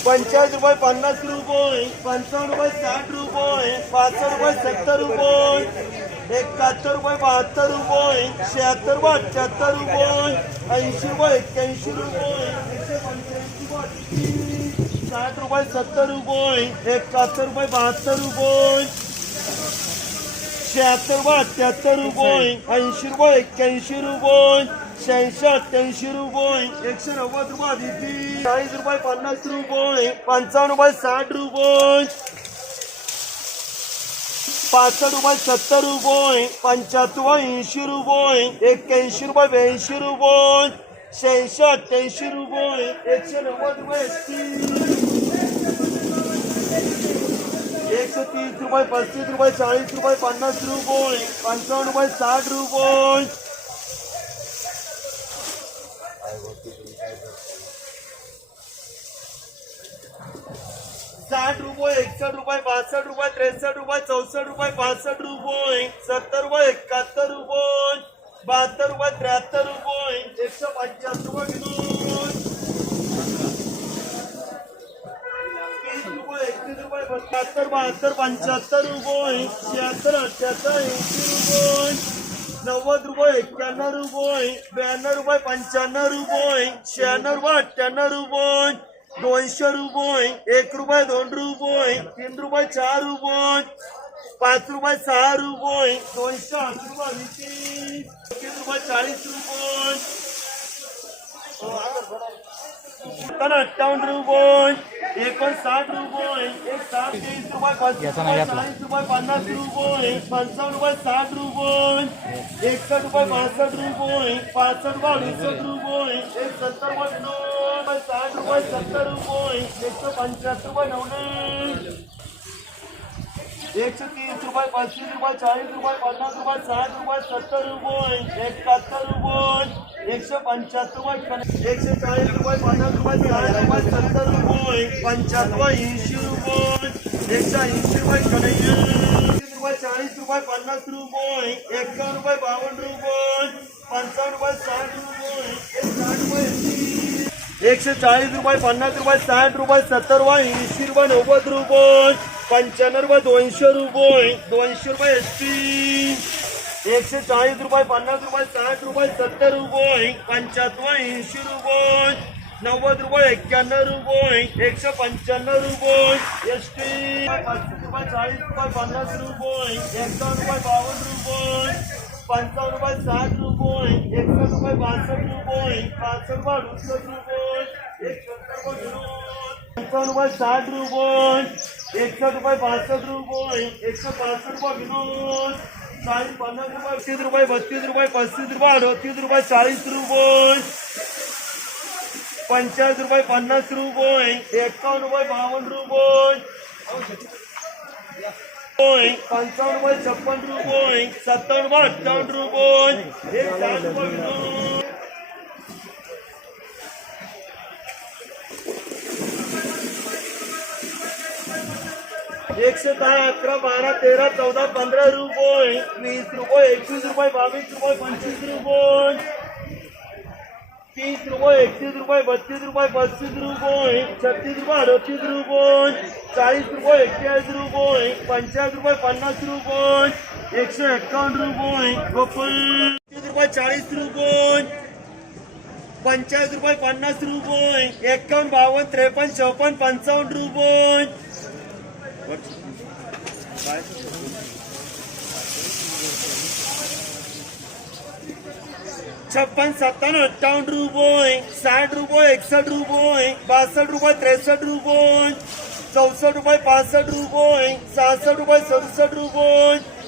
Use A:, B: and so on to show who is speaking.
A: चाळीस रुपये पन्नास रुपये, पंचावन्न रुपये साठ रुपये पासष्ट रुपये सत्तर रुपये, एकाहत्तर रुपये बहात्तर रुपये, शहात्तर रुपये अठ्ठ्याहत्तर रुपये, ऐंशी रुपये एक्क्याऐंशी रुपये साठ रुपये सत्तर रुपये, एकाहत्तर रुपये बहात्तर रुपये, शहात्तर रुपये अठ्ठ्याहत्तर रुपये, ऐंशी रुपये एक्क्याऐंशी रुपये शहाऐंशी अठ्ठ्याऐंशी रुपये, एकशे नव्वद रुपये अदिती चाळीस रुपये पन्नास रुपये, पंचावन्न रुपये साठ रुपये. पासष्ट रुपये सत्तर रुपये, पंच्याहत्तर ऐंशी रुपये, एक्क्याऐंशी रुपये ब्याऐंशी रुपये. शहाऐंशी, अठ्ठ्याऐंशी रुपये, एकशे नव्वद रुपये एकशे तीस रुपये, पस्तीस रुपये, चाळीस रुपये, पन्नास रुपये, पंचावन्न रुपये, साठ रुपये. साठ रुपये एकसठ रुपये बासष्ट रुपये त्रेसष्ट रुपये चौसष्ट रुपये पासष्ट रुपये सत्तर रुपये एकाहत्तर रुपये बहात्तर रुपये त्र्याहत्तर रुपये एकशे पंच्याहत्तर रुपये किलो एकतीस बहात्तर बहात्तर पंच्याहत्तर रुपये शहात्तर अठ्ठ्याहत्तर ऐंशी रुपये. नव्वद रुपये, एक्क्याण्णव रुपये, ब्याण्णव रुपये, पंच्याण्णव रुपये, शहाण्णव रुपये, अठ्ठ्याण्णव रुपये, दोनशे रुपये, एक रुपये, दोन रुपये, तीन रुपये, चार रुपये, पाच रुपये, सहा रुपये, दोनशे आठ रुपये, वीस तीन रुपये चाळीस रुपये अठ्ठावन्न रुपये, एकोणसाठ रुपये एक साठ तीस रुपये चाळीस रुपये, पन्नास रुपये, पंचावन्न रुपये, साठ रुपये एकसठ रुपये बासष्ट रुपये पासष्ट रुपये अडुसष्ट रुपये एक सत्तर रुपये नव्वद साठ रुपये सत्तर रुपये एकशे पंच्याहत्तर रुपये नव्वद एकशे तीस रुपये पस्तीस रुपये चाळीस रुपये पन्नास रुपये साठ रुपये सत्तर रुपये एकाहत्तर रुपये एकशे पंच्याहत्तर रुपये एकशे चाळीस रुपये पन्नास रुपये चाळीस रुपये सत्तर रुपये पंच्याहत्तर ऐंशी रुपये एकशे ऐंशी रुपये. रुपये, चाळीस रुपये, पन्नास रुपये एकावन्न रुपये, बावन्न रुपये, पंचावन्न रुपये, साठ साठ रुपये ऐंशी. एकशे चाळीस रुपये, पन्नास रुपये, साठ रुपये, सत्तर रुपये नव्वद रुपये, पंच्याण्णव रुपये, दोनशे रुपये दोनशे रुपये एस टी एकशे चाळीस रुपये, पन्नास रुपये, साठ रुपये, सत्तर रुपये, पंच्याहत्तर ऐंशी रुपये, नव्वद रुपये, एक्क्याण्णव रुपये, एकशे पंच्याण्णव रुपये एस पस्तीस रुपये चाळीस रुपये पन्नास रुपये एकावन्न रुपये बावन्न रुपये पंचावन्न रुपये साठ रुपये, एक रुपये. पंचावन्न रुपये बत्तीस अडतीस रुपये पन्नास रुपये एकावन्न रुपये बावन्न रुपये रुपये पंचावन्न छप्पन रुपये। रुपये। एक रुपये. एकशे दहा अकरा बारा तेरा चौदा पंधरा रुपये। वीस रुपये एकवीस रुपये बावीस रुपये पंचवीस रुपये। तीस रुपये, एकतीस रुपये, बत्तीस रुपये, पस्तीस रुपये, छत्तीस रुपये, अडतीस रुपये, चाळीस रुपये, एक्केचाळीस रुपये पंचाळीस रुपये, पन्नास रुपये, एकशे एक्कावन्न रुपये रुपये तीस रुपये, चाळीस रुपये पंचाळीस रुपये, पन्नास रुपये, एक्कावन्न, बावन्न, त्रेपन्न, चौपन्न, पंचावन्न रुपये. छप्पन सत्तावन्न अठ्ठावन्न रुपये साठ रुपये एकसष्ट रुपये बासष्ट रुपये त्रेसष्ट रुपये चौसष्ट रुपये पासष्ट रुपये सहासष्ट रुपये सदुसष्ट रुपये